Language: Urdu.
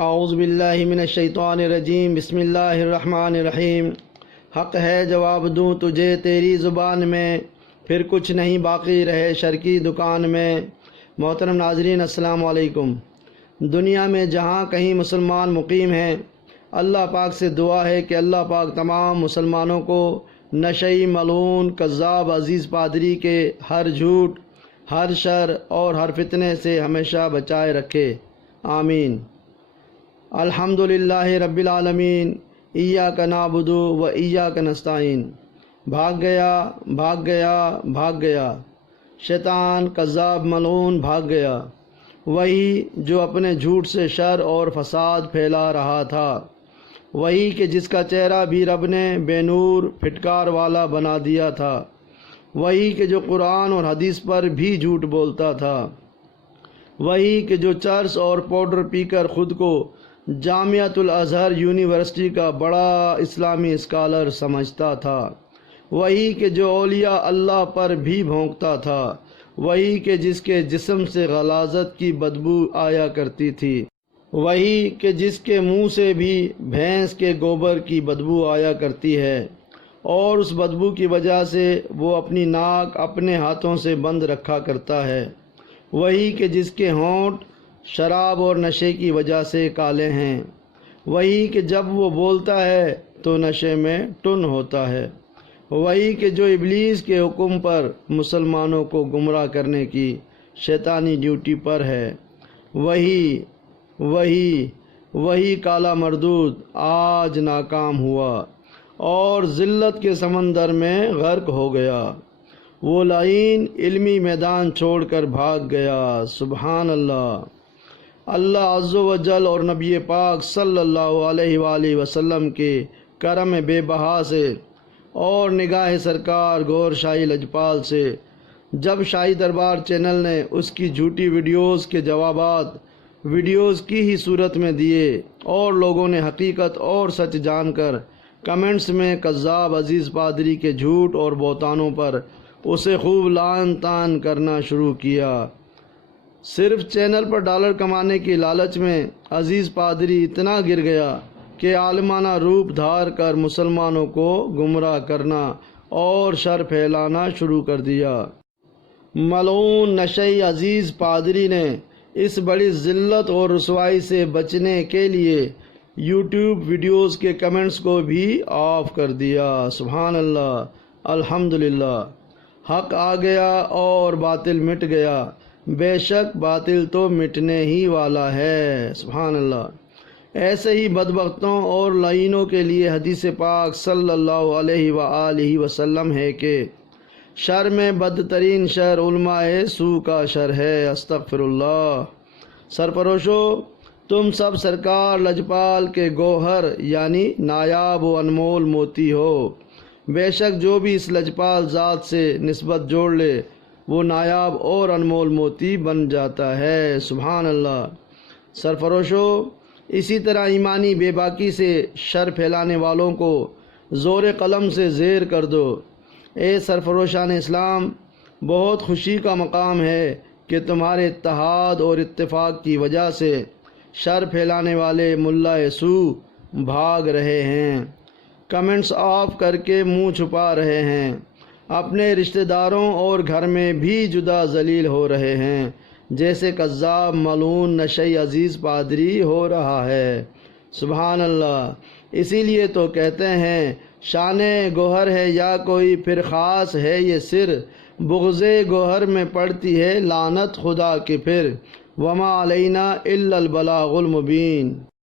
اعوذ باللہ من الشیطان الرجیم، بسم اللہ الرحمن الرحیم۔ حق ہے جواب دوں تجھے تیری زبان میں، پھر کچھ نہیں باقی رہے شر کی دکان میں۔ محترم ناظرین، السلام علیکم۔ دنیا میں جہاں کہیں مسلمان مقیم ہیں، اللہ پاک سے دعا ہے کہ اللہ پاک تمام مسلمانوں کو نشئی، ملعون، کذاب عزیز پادری کے ہر جھوٹ، ہر شر اور ہر فتنے سے ہمیشہ بچائے رکھے، آمین۔ الحمدللہ رب العالمین، ایاک نعبد و ایاک نستعین۔ بھاگ گیا، بھاگ گیا، بھاگ گیا، شیطان کذاب ملعون بھاگ گیا، وہی جو اپنے جھوٹ سے شر اور فساد پھیلا رہا تھا، وہی کہ جس کا چہرہ بھی رب نے بے نور پھٹکار والا بنا دیا تھا، وہی کہ جو قرآن اور حدیث پر بھی جھوٹ بولتا تھا، وہی کہ جو چرس اور پاؤڈر پی کر خود کو جامعۃ الازہر یونیورسٹی کا بڑا اسلامی اسکالر سمجھتا تھا، وہی کہ جو اولیاء اللہ پر بھی بھونکتا تھا، وہی کہ جس کے جسم سے غلاظت کی بدبو آیا کرتی تھی، وہی کہ جس کے منہ سے بھی بھینس کے گوبر کی بدبو آیا کرتی ہے، اور اس بدبو کی وجہ سے وہ اپنی ناک اپنے ہاتھوں سے بند رکھا کرتا ہے، وہی کہ جس کے ہونٹ شراب اور نشے کی وجہ سے کالے ہیں، وہی کہ جب وہ بولتا ہے تو نشے میں ٹن ہوتا ہے، وہی کہ جو ابلیس کے حکم پر مسلمانوں کو گمراہ کرنے کی شیطانی ڈیوٹی پر ہے، وہی کالا مردود آج ناکام ہوا اور ذلت کے سمندر میں غرق ہو گیا۔ وہ لعین علمی میدان چھوڑ کر بھاگ گیا، سبحان اللہ۔ اللہ عز و جل اور نبی پاک صلی اللہ علیہ وآلہ وسلم کے کرم بے بہا سے اور نگاہ سرکار گور شاہی لجپال سے جب شاہی دربار چینل نے اس کی جھوٹی ویڈیوز کے جوابات ویڈیوز کی ہی صورت میں دیے اور لوگوں نے حقیقت اور سچ جان کر کمنٹس میں کذاب عزیز پادری کے جھوٹ اور بہتانوں پر اسے خوب لعن طعن کرنا شروع کیا، صرف چینل پر ڈالر کمانے کی لالچ میں عزیز پادری اتنا گر گیا کہ عالمانہ روپ دھار کر مسلمانوں کو گمراہ کرنا اور شر پھیلانا شروع کر دیا۔ ملعون نشئی عزیز پادری نے اس بڑی ذلت اور رسوائی سے بچنے کے لیے یوٹیوب ویڈیوز کے کمنٹس کو بھی آف کر دیا، سبحان اللہ، الحمدللہ۔ حق آ گیا اور باطل مٹ گیا، بے شک باطل تو مٹنے ہی والا ہے، سبحان اللہ۔ ایسے ہی بدبختوں اور لعینوں کے لیے حدیث پاک صلی اللہ علیہ وآلہ وسلم ہے کہ شر میں بدترین شر علماء سو کا شر ہے، استغفر اللہ۔ سرپروشو، تم سب سرکار لجپال کے گوہر یعنی نایاب و انمول موتی ہو، بے شک جو بھی اس لجپال ذات سے نسبت جوڑ لے وہ نایاب اور انمول موتی بن جاتا ہے، سبحان اللہ۔ سرفروشو، اسی طرح ایمانی بے باکی سے شر پھیلانے والوں کو زور قلم سے زیر کر دو۔ اے سرفروشان اسلام، بہت خوشی کا مقام ہے کہ تمہارے اتحاد اور اتفاق کی وجہ سے شر پھیلانے والے ملا سو بھاگ رہے ہیں، کمنٹس آف کر کے منہ چھپا رہے ہیں، اپنے رشتہ داروں اور گھر میں بھی جدا ذلیل ہو رہے ہیں، جیسے کذاب ملعون نشئی عزیز پادری ہو رہا ہے، سبحان اللہ۔ اسی لیے تو کہتے ہیں شان گوہر ہے یا کوئی پھر خاص ہے یہ سر، بغض گوہر میں پڑتی ہے لعنت خدا کے پھر، وما علینا الا البلاغ المبین۔